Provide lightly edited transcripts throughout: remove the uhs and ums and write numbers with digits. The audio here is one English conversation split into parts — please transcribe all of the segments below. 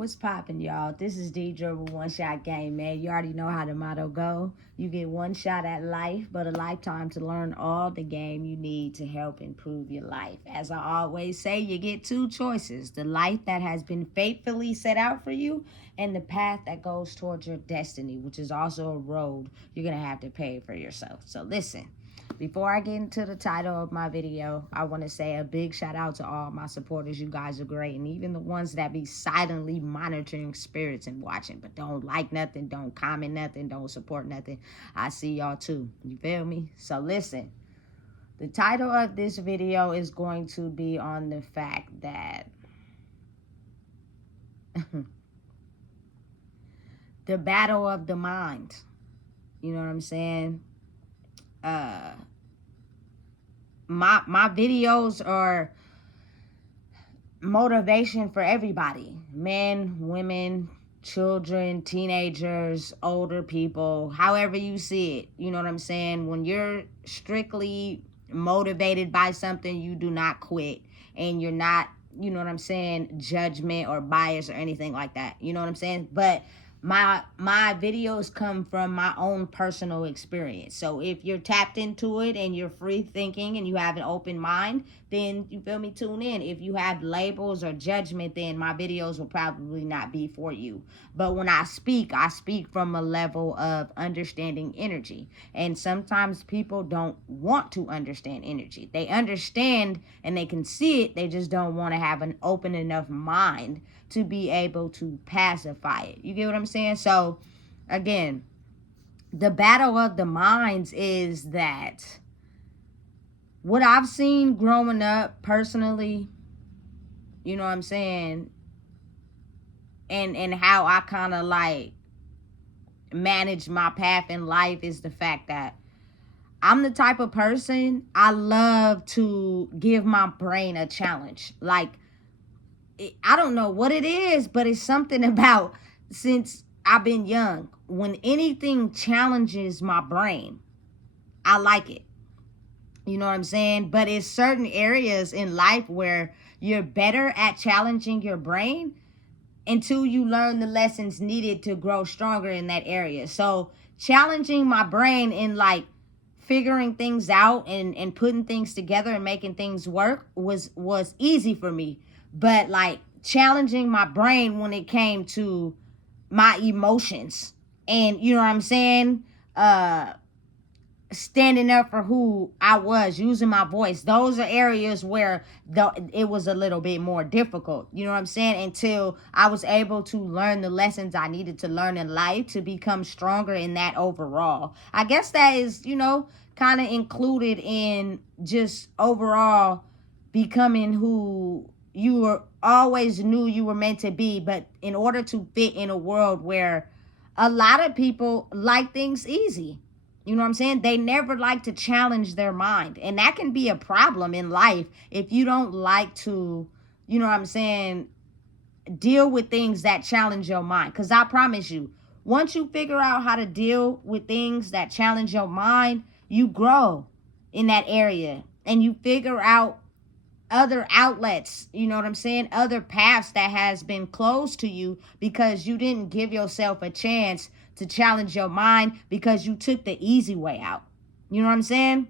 What's poppin', y'all? This is Deidre with One Shot Game, man. You already know how the motto go. You get one shot at life, but a lifetime to learn all the game you need to help improve your life. As I always say, you get two choices: the life that has been faithfully set out for you, and the path that goes towards your destiny, which is also a road you're gonna have to pay for yourself. So listen. Before I get into the title of my video, I want to say a big shout out to all my supporters. You guys are great. And even the ones that be silently monitoring spirits and watching, but don't like nothing, don't comment nothing, don't support nothing. I see y'all too. You feel me? So listen, the title of this video is going to be on the fact that the battle of the mind. You know what I'm saying? My videos are motivation for everybody: men, women, children, teenagers, older people, however you see it. You know what I'm saying? When you're strictly motivated by something, you do not quit, and you're not, you know what I'm saying, judgment or bias or anything like that. You know what I'm saying? But my videos come from my own personal experience. So if you're tapped into it and you're free thinking and you have an open mind, then you feel me, tune in. If you have labels or judgment, then my videos will probably not be for you. But when I speak from a level of understanding energy. And sometimes people don't want to understand energy. They understand and they can see it, they just don't want to have an open enough mind to be able to pacify it. You get what I'm saying? So again, the battle of the minds is that what I've seen growing up personally, you know what I'm saying, and how I kind of like manage my path in life is the fact that I'm the type of person, I love to give my brain a challenge. Like, I don't know what it is, but it's something about, since I've been young, when anything challenges my brain, I like it. You know what I'm saying? But it's certain areas in life where you're better at challenging your brain until you learn the lessons needed to grow stronger in that area. So challenging my brain in like figuring things out and putting things together and making things work was easy for me. But like challenging my brain when it came to my emotions and, you know what I'm saying, standing up for who I was, using my voice, those are areas where it was a little bit more difficult, you know what I'm saying, until I was able to learn the lessons I needed to learn in life to become stronger in that overall. I guess that is, you know, kind of included in just overall becoming who you were always knew you were meant to be, but in order to fit in a world where a lot of people like things easy. You know what I'm saying? They never like to challenge their mind. And that can be a problem in life if you don't like to, you know what I'm saying, deal with things that challenge your mind. Because I promise you, once you figure out how to deal with things that challenge your mind, you grow in that area. And you figure out other outlets, you know what I'm saying, other paths that has been closed to you because you didn't give yourself a chance to challenge your mind because you took the easy way out. You know what I'm saying?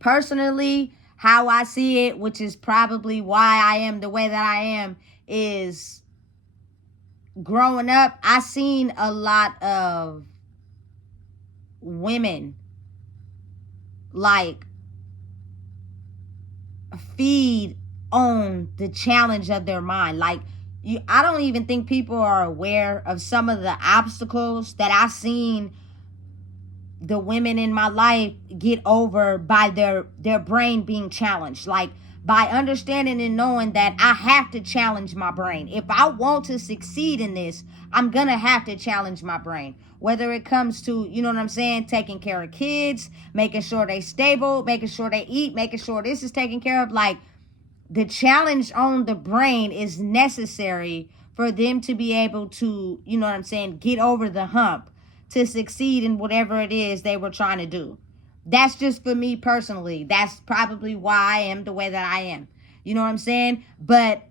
Personally, how I see it, which is probably why I am the way that I am, is growing up, I seen a lot of women like feed on the challenge of their mind. Like, I don't even think people are aware of some of the obstacles that I've seen the women in my life get over by their brain being challenged. Like, by understanding and knowing that I have to challenge my brain. If I want to succeed in this, I'm gonna have to challenge my brain. Whether it comes to, you know what I'm saying, taking care of kids, making sure they stable, making sure they eat, making sure this is taken care of. Like, the challenge on the brain is necessary for them to be able to, you know what I'm saying, get over the hump to succeed in whatever it is they were trying to do. That's just for me personally. That's probably why I am the way that I am. You know what I'm saying? But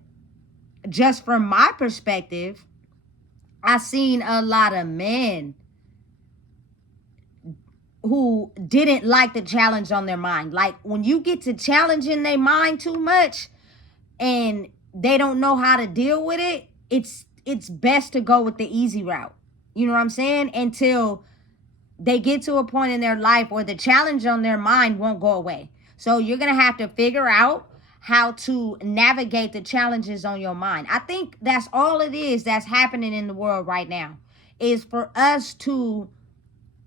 just from my perspective, I seen a lot of men who didn't like the challenge on their mind. Like when you get to challenging their mind too much and they don't know how to deal with it, it's best to go with the easy route. You know what I'm saying? Until they get to a point in their life where the challenge on their mind won't go away. So you're going to have to figure out how to navigate the challenges on your mind. I think that's all it is that's happening in the world right now, is for us to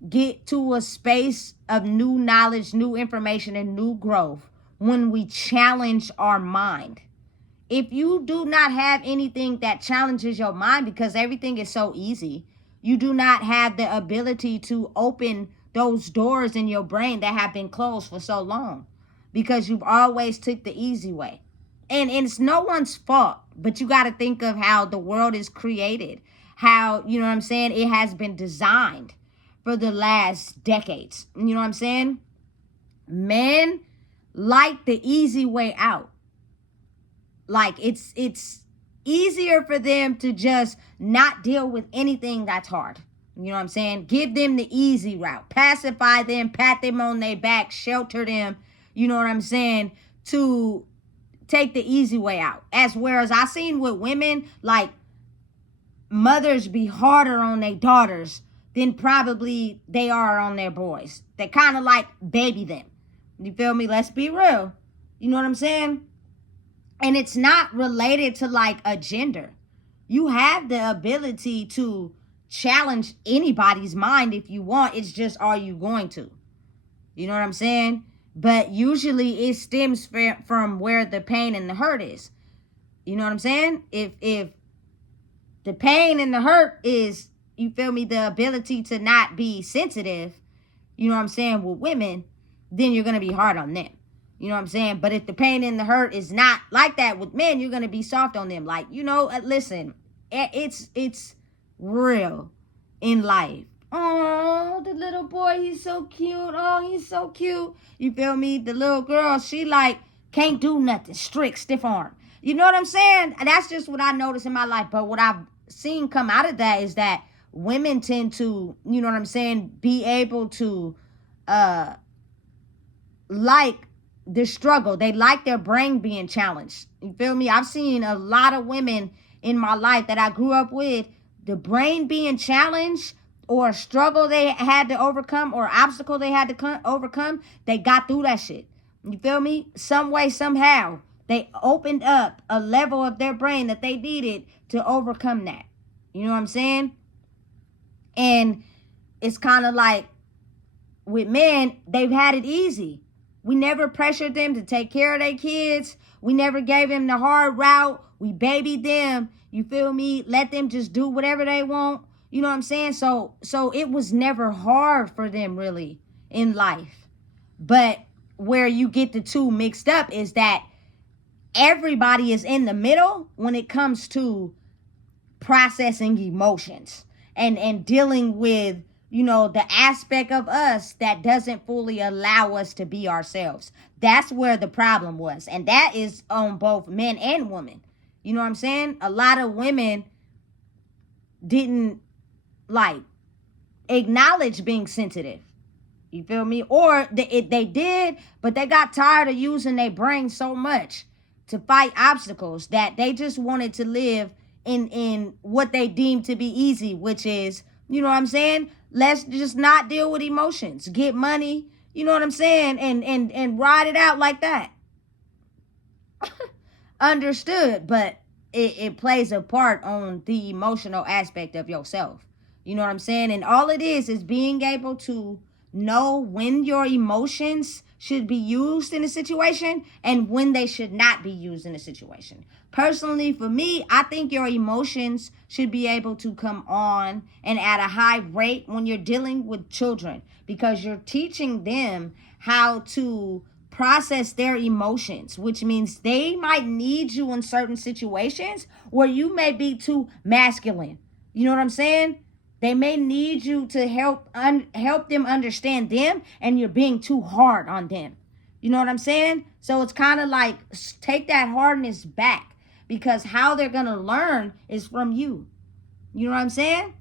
get to a space of new knowledge, new information, and new growth when we challenge our mind. If you do not have anything that challenges your mind, because everything is so easy, you do not have the ability to open those doors in your brain that have been closed for so long, because you've always took the easy way. And it's no one's fault, but you got to think of how the world is created, how, you know what I'm saying, it has been designed for the last decades. You know what I'm saying? Men like the easy way out. Like it's easier for them to just not deal with anything that's hard. You know what I'm saying? Give them the easy route. Pacify them, pat them on their back, shelter them, you know what I'm saying, to take the easy way out. As whereas I seen with women, like mothers be harder on their daughters than probably they are on their boys. They kind of like baby them. You feel me? Let's be real. You know what I'm saying? And it's not related to like a gender. You have the ability to challenge anybody's mind if you want. It's just, are you going to? You know what I'm saying? But usually it stems from where the pain and the hurt is. You know what I'm saying? If the pain and the hurt is, you feel me, the ability to not be sensitive, you know what I'm saying, with women, then you're going to be hard on them. You know what I'm saying? But if the pain and the hurt is not like that with men, you're going to be soft on them. Like, you know, listen, it's real in life. Oh, the little boy, he's so cute. Oh, he's so cute. You feel me? The little girl, she like can't do nothing. Strict, stiff arm. You know what I'm saying? That's just what I noticed in my life. But what I've seen come out of that is that women tend to, you know what I'm saying, be able to like the struggle. They like their brain being challenged. You feel me? I've seen a lot of women in my life that I grew up with, the brain being challenged, or a struggle they had to overcome, or obstacle they had to overcome, they got through that shit. You feel me? Some way, somehow, they opened up a level of their brain that they needed to overcome that. You know what I'm saying? And it's kind of like with men, they've had it easy. We never pressured them to take care of their kids. We never gave them the hard route. We babied them. You feel me? Let them just do whatever they want. You know what I'm saying? So it was never hard for them really in life. But where you get the two mixed up is that everybody is in the middle when it comes to processing emotions and dealing with, you know, the aspect of us that doesn't fully allow us to be ourselves. That's where the problem was. And that is on both men and women. You know what I'm saying? A lot of women didn't like acknowledge being sensitive. You feel me? Or they did, but they got tired of using their brain so much to fight obstacles that they just wanted to live in what they deemed to be easy, which is, you know what I'm saying, let's just not deal with emotions, get money, you know what I'm saying, and ride it out like that. Understood, but it plays a part on the emotional aspect of yourself. You know what I'm saying? And all it is being able to know when your emotions should be used in a situation and when they should not be used in a situation. Personally, for me, I think your emotions should be able to come on and at a high rate when you're dealing with children, because you're teaching them how to process their emotions, which means they might need you in certain situations where you may be too masculine. You know what I'm saying? They may need you to help them understand them, and you're being too hard on them. You know what I'm saying? So it's kind of like take that hardness back, because how they're going to learn is from you. You know what I'm saying?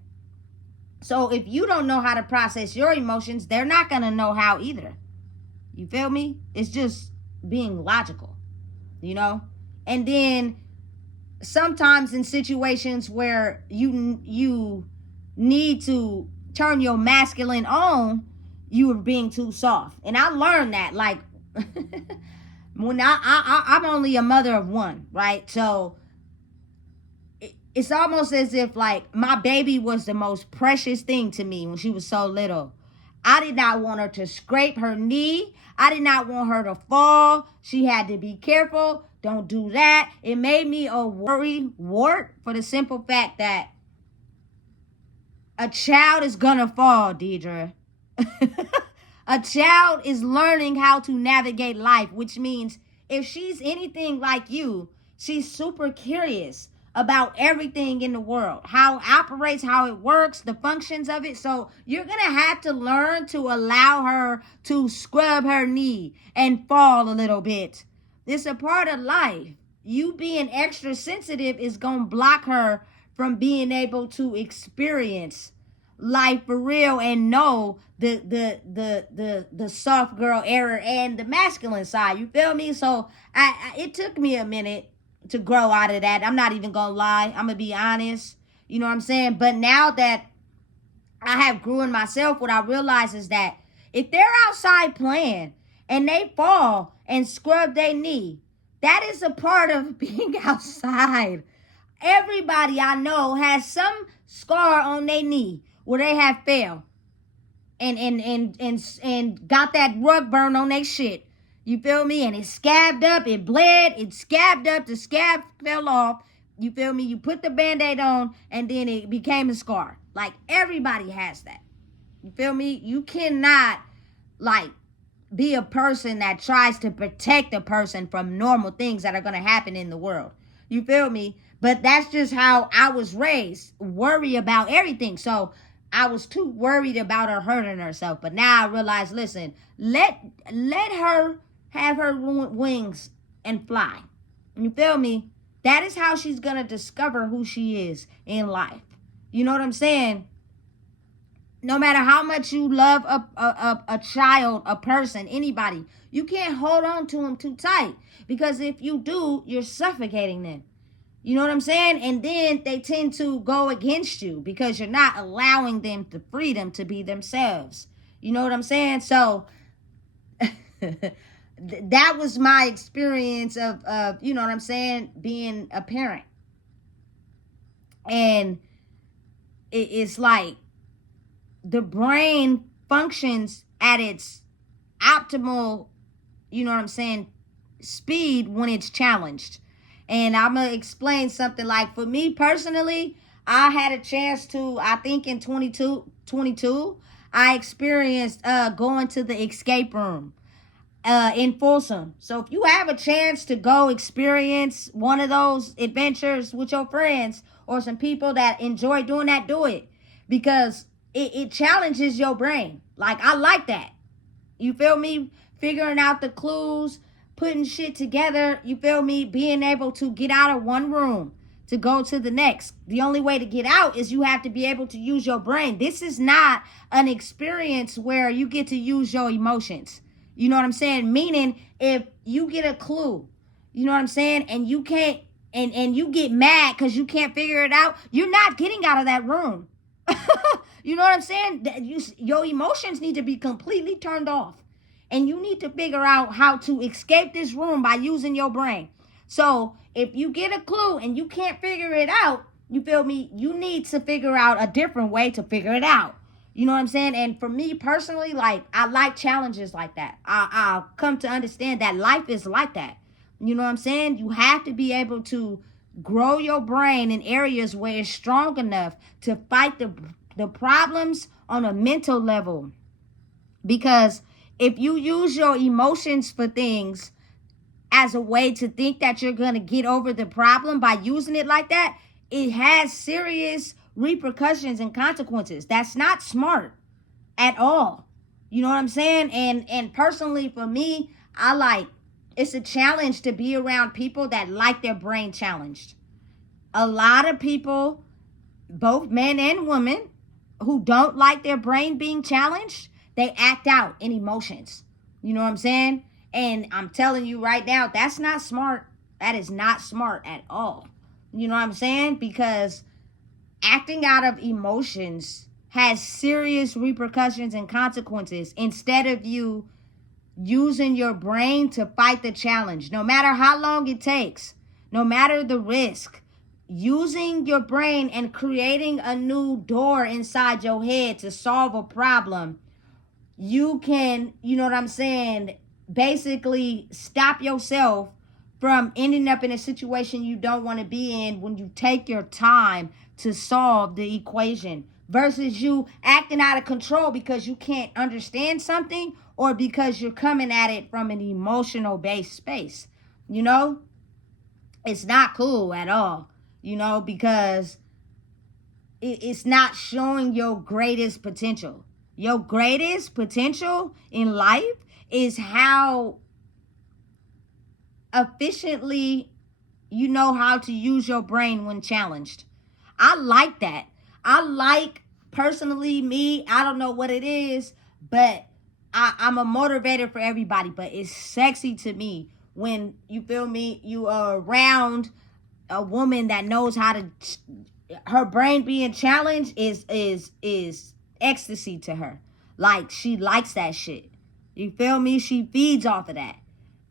So if you don't know how to process your emotions, they're not going to know how either. You feel me? It's just being logical, you know? And then sometimes in situations where you need to turn your masculine on, you are being too soft. And I learned that, like, when I'm only a mother of one, right? So it's almost as if, like, my baby was the most precious thing to me when she was so little. I did not want her to scrape her knee. I did not want her to fall. She had to be careful. Don't do that. It made me a worry wart for the simple fact that a child is gonna fall, Deidre. A child is learning how to navigate life, which means if she's anything like you, she's super curious about everything in the world, how it operates, how it works, the functions of it. So you're going to have to learn to allow her to scrub her knee and fall a little bit. It's a part of life. You being extra sensitive is going to block her from being able to experience life for real and know the soft girl error and the masculine side. You feel me? So it took me a minute to grow out of that. I'm not even gonna lie. I'm gonna be honest. You know what I'm saying? But now that I have grew in myself, what I realize is that if they're outside playing and they fall and scrub their knee, that is a part of being outside. Everybody I know has some scar on their knee where they have fell and got that rug burn on their shit. You feel me? And it scabbed up, it bled, it scabbed up, the scab fell off. You feel me? You put the Band-Aid on and then it became a scar. Like, everybody has that. You feel me? You cannot, like, be a person that tries to protect a person from normal things that are going to happen in the world. You feel me? But that's just how I was raised. Worry about everything. So I was too worried about her hurting herself. But now I realize, listen, let her have her wings and fly. You feel me? That is how she's going to discover who she is in life. You know what I'm saying? No matter how much you love a child, a person, anybody, you can't hold on to them too tight. Because if you do, you're suffocating them. You know what I'm saying? And then they tend to go against you because you're not allowing them the freedom to be themselves. You know what I'm saying? So that was my experience of, you know what I'm saying, being a parent. And it's like the brain functions at its optimal, you know what I'm saying, speed when it's challenged. And I'm going to explain something. For me personally, I had a chance to, I think in 22, I experienced going to the escape room in Folsom. So if you have a chance to go experience one of those adventures with your friends or some people that enjoy doing that, do it. Because it challenges your brain. I like that. You feel me? Figuring out the clues, putting shit together, you feel me? Being able to get out of one room to go to the next. The only way to get out is you have to be able to use your brain. This is not an experience where you get to use your emotions. You know what I'm saying? Meaning, if you get a clue, you know what I'm saying, and you can't, and you get mad because you can't figure it out, you're not getting out of that room. You know what I'm saying? Your emotions need to be completely turned off. And you need to figure out how to escape this room by using your brain. So if you get a clue and you can't figure it out, you feel me? You need to figure out a different way to figure it out. You know what I'm saying? And for me personally, I like challenges like that. I'll come to understand that life is like that. You know what I'm saying? You have to be able to grow your brain in areas where it's strong enough to fight the problems on a mental level. Because if you use your emotions for things as a way to think that you're going to get over the problem by using it like that, it has serious repercussions and consequences. That's not smart at all. You know what I'm saying? And personally for me, I It's a challenge to be around people that like their brain challenged. A lot of people, both men and women, who don't like their brain being challenged, they act out in emotions. You know what I'm saying? And I'm telling you right now, that's not smart. That is not smart at all. You know what I'm saying? Because acting out of emotions has serious repercussions and consequences instead of you using your brain to fight the challenge, no matter how long it takes, no matter the risk. Using your brain and creating a new door inside your head to solve a problem, you can, you know what I'm saying, basically stop yourself from ending up in a situation you don't want to be in when you take your time to solve the equation versus you acting out of control because you can't understand something or because you're coming at it from an emotional based space. You know, it's not cool at all, you know, because it's not showing your greatest potential. Your greatest potential in life is how efficiently you know how to use your brain when challenged. I like that. I like, personally, me, I don't know what it is, but I'm a motivator for everybody. But it's sexy to me when, you feel me, you are around a woman that knows how to, her brain being challenged is ecstasy to her. Like, she likes that shit. You feel me? She feeds off of that.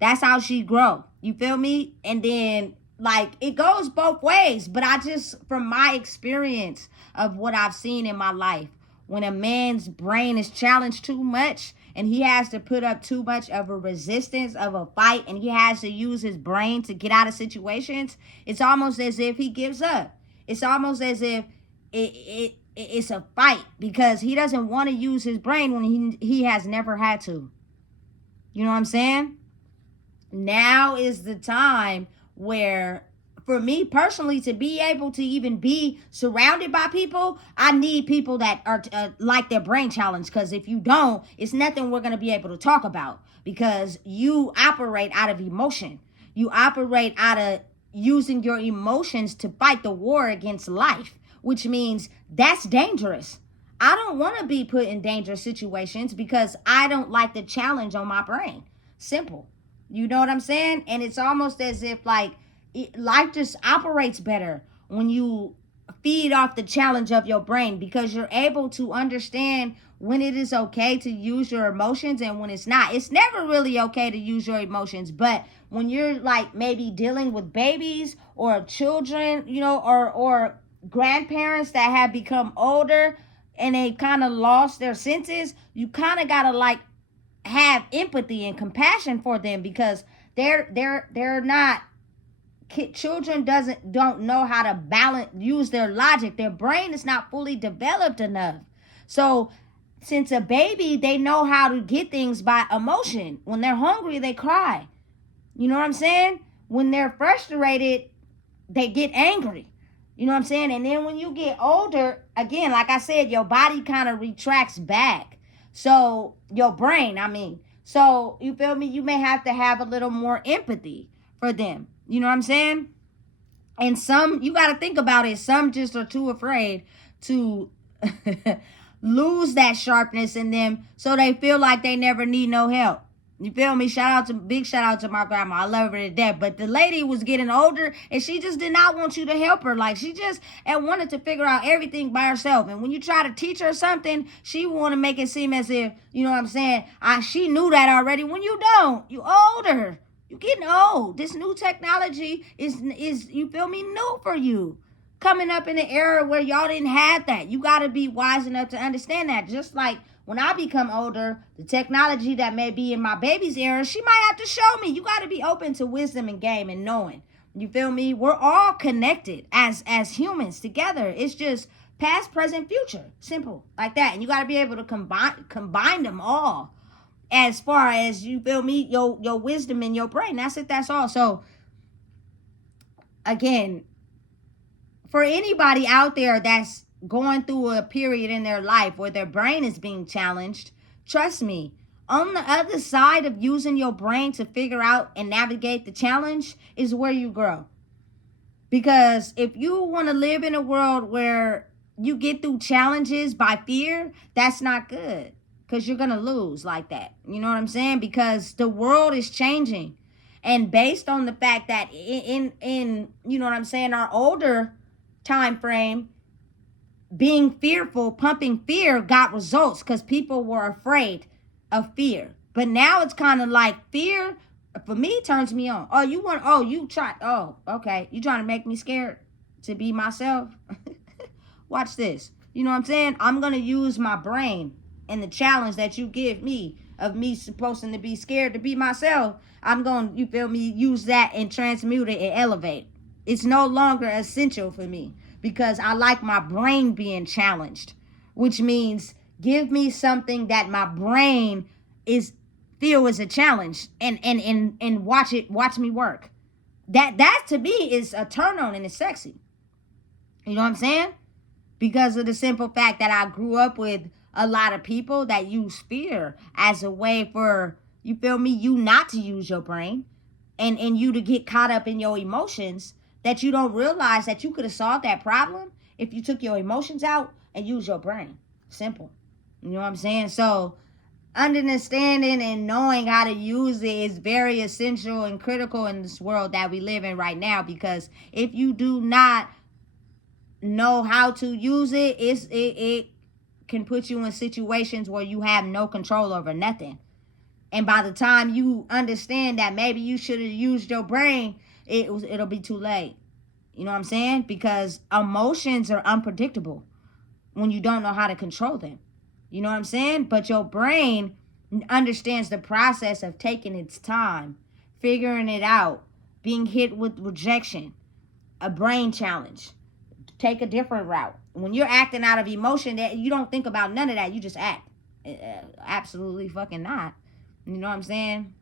That's how she grow. You feel me? And then, like, it goes both ways. But I just, from my experience of what I've seen in my life, when a man's brain is challenged too much and he has to put up too much of a resistance of a fight and he has to use his brain to get out of situations, it's almost as if he gives up. It's almost as if it's a fight because he doesn't want to use his brain when he has never had to. You know what I'm saying? Now is the time where, for me personally, to be able to even be surrounded by people, I need people that are like their brain challenge. Because if you don't, it's nothing we're going to be able to talk about because you operate out of emotion. You operate out of using your emotions to fight the war against life, which means that's dangerous. I don't want to be put in dangerous situations because I don't like the challenge on my brain. Simple. You know what I'm saying? And it's almost as if, like, life just operates better when you feed off the challenge of your brain because you're able to understand when it is okay to use your emotions and when it's not. It's never really okay to use your emotions, but when you're, like, maybe dealing with babies or children, you know, or grandparents that have become older and they kind of lost their senses, you kind of got to, like, have empathy and compassion for them because they're not, children don't know how to use their logic. Their brain is not fully developed enough. So since a baby, they know how to get things by emotion. When they're hungry, they cry. You know what I'm saying? When they're frustrated, they get angry. You know what I'm saying? And then when you get older, again, like I said, your body kind of retracts back. So your brain, so you feel me? You may have to have a little more empathy for them. You know what I'm saying? And some, you got to think about it. Some just are too afraid to lose that sharpness in them. So they feel like they never need no help. You feel me? Big shout out to my grandma. I love her to death. But the lady was getting older and she just did not want you to help her. Like, she just wanted to figure out everything by herself. And when you try to teach her something, she want to make it seem as if, you know what I'm saying? She knew that already. When you don't, you older. You getting old. This new technology is you feel me, new for you. Coming up in an era where y'all didn't have that. You got to be wise enough to understand that. Just like when I become older, the technology that may be in my baby's era, she might have to show me. You got to be open to wisdom and game and knowing. You feel me? We're all connected as humans together. It's just past, present, future. Simple. Like that. And you got to be able to combine them all. As far as, you feel me, your wisdom in your brain. That's it. That's all. So, again, for anybody out there that's going through a period in their life where their brain is being challenged, trust me, On the other side of using your brain to figure out and navigate the challenge is where you grow. Because if you want to live in a world where you get through challenges by fear, that's not good. Because you're going to lose like that. You know what I'm saying? Because the world is changing. And based on the fact that in you know what I'm saying, our older time frame, being fearful, pumping fear got results because people were afraid of fear. But now it's kind of like fear, for me, turns me on. Okay. You trying to make me scared to be myself? Watch this. You know what I'm saying? I'm going to use my brain and the challenge that you give me of me supposed to be scared to be myself. I'm going to, you feel me, use that and transmute it and elevate. It's no longer essential for me because I like my brain being challenged, which means give me something that my brain feel is a challenge and watch me work. That to me is a turn on and it's sexy. You know what I'm saying? Because of the simple fact that I grew up with a lot of people that use fear as a way for, you feel me, you not to use your brain and you to get caught up in your emotions, that you don't realize that you could have solved that problem if you took your emotions out and used your brain. Simple. You know what I'm saying? So understanding and knowing how to use it is very essential and critical in this world that we live in right now, because if you do not know how to use it, it can put you in situations where you have no control over nothing. And by the time you understand that maybe you should have used your brain, it'll be too late. You know what I'm saying? Because emotions are unpredictable when you don't know how to control them. You know what I'm saying? But your brain understands the process of taking its time, figuring it out, being hit with rejection, a brain challenge. Take a different route. When you're acting out of emotion, that you don't think about none of that. You just act. Absolutely fucking not. You know what I'm saying?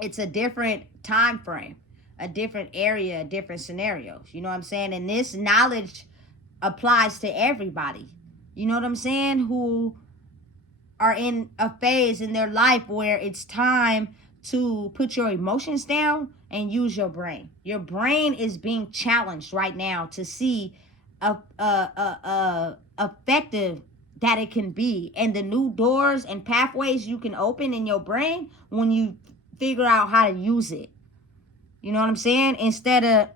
It's a different time frame, a different area, different scenarios. You know what I'm saying? And this knowledge applies to everybody. You know what I'm saying? Who are in a phase in their life where it's time to put your emotions down and use your brain. Your brain is being challenged right now to see effective that it can be, and the new doors and pathways you can open in your brain when you figure out how to use it. You know what I'm saying? Instead of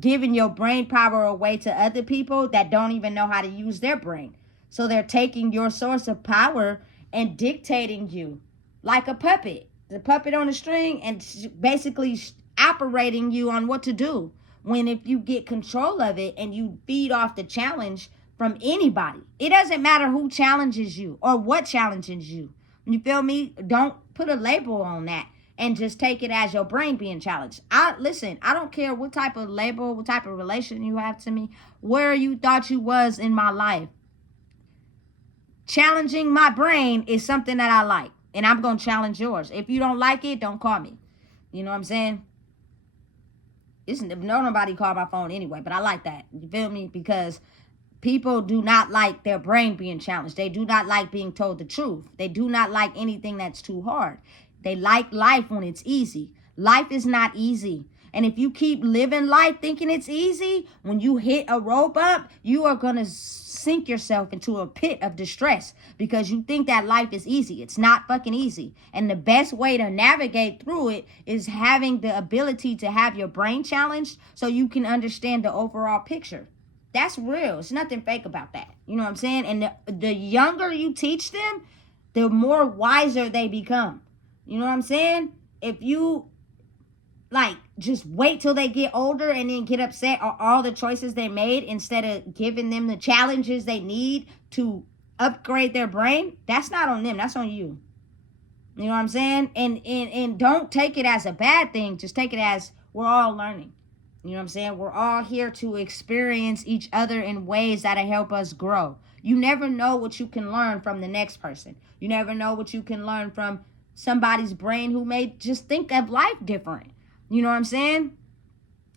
giving your brain power away to other people that don't even know how to use their brain. So they're taking your source of power and dictating you like a puppet. The puppet on a string, and basically operating you on what to do. When if you get control of it and you feed off the challenge from anybody, it doesn't matter who challenges you or what challenges you. You feel me? Don't put a label on that and just take it as your brain being challenged. I don't care what type of label, what type of relation you have to me, where you thought you was in my life. Challenging my brain is something that I like. And I'm going to challenge yours. If you don't like it, don't call me. You know what I'm saying? Nobody call my phone anyway, but I like that. You feel me? Because people do not like their brain being challenged. They do not like being told the truth. They do not like anything that's too hard. They like life when it's easy. Life is not easy. And if you keep living life thinking it's easy, when you hit a road bump, you are going to sink yourself into a pit of distress because you think that life is easy. It's not fucking easy. And the best way to navigate through it is having the ability to have your brain challenged so you can understand the overall picture. That's real. It's nothing fake about that. You know what I'm saying? And the younger you teach them, the more wiser they become. You know what I'm saying? If you just wait till they get older and then get upset at all the choices they made instead of giving them the challenges they need to upgrade their brain, that's not on them. That's on you. You know what I'm saying? And don't take it as a bad thing. Just take it as we're all learning. You know what I'm saying? We're all here to experience each other in ways that help us grow. You never know what you can learn from the next person. You never know what you can learn from somebody's brain who may just think of life different. You know what I'm saying?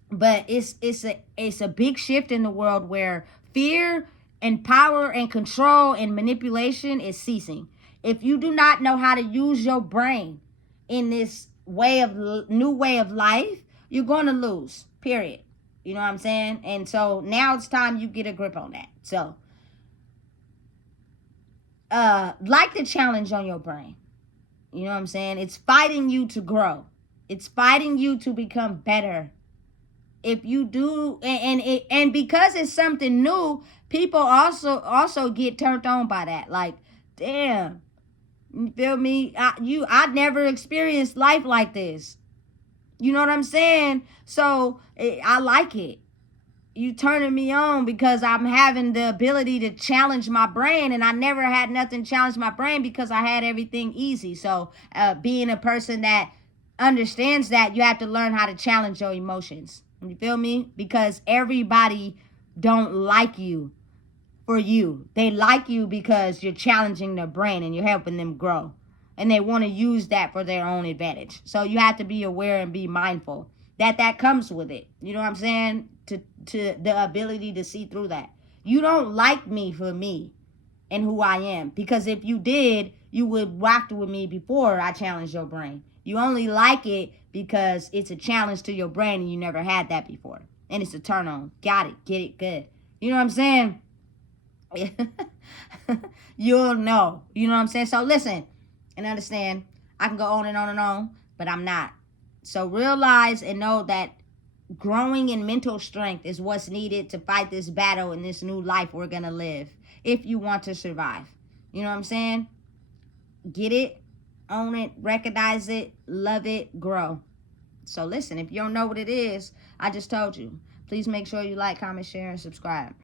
But it's a big shift in the world where fear and power and control and manipulation is ceasing. If you do not know how to use your brain in this new way of life, you're going to lose, period. You know what I'm saying? And so now it's time you get a grip on that. So, like the challenge on your brain. You know what I'm saying? It's fighting you to grow. It's fighting you to become better. If you do, and because it's something new, people also get turned on by that. Like, damn, you feel me? I never experienced life like this. You know what I'm saying? So I like it. You turning me on because I'm having the ability to challenge my brain, and I never had nothing challenge my brain because I had everything easy. So being a person that understands that, you have to learn how to challenge your emotions. You feel me? Because everybody don't like you for you. They like you because you're challenging their brain and you're helping them grow, and they want to use that for their own advantage. So you have to be aware and be mindful that comes with it. You know what I'm saying? To the ability to see through that. You don't like me for me and who I am, because if you did, you would rock with me before I challenged your brain. You only like it because it's a challenge to your brain and you never had that before, and it's a turn on. Got it? Get it? Good. You know what I'm saying? You'll know. You know what I'm saying? So listen and understand. I can go on and on and on, but I'm not. So realize and know that growing in mental strength is what's needed to fight this battle in this new life we're gonna live, if you want to survive. You know what I'm saying? Get it, own it, recognize it, love it, grow. So listen, if you don't know what it is, I just told you. Please make sure you like, comment, share, and subscribe.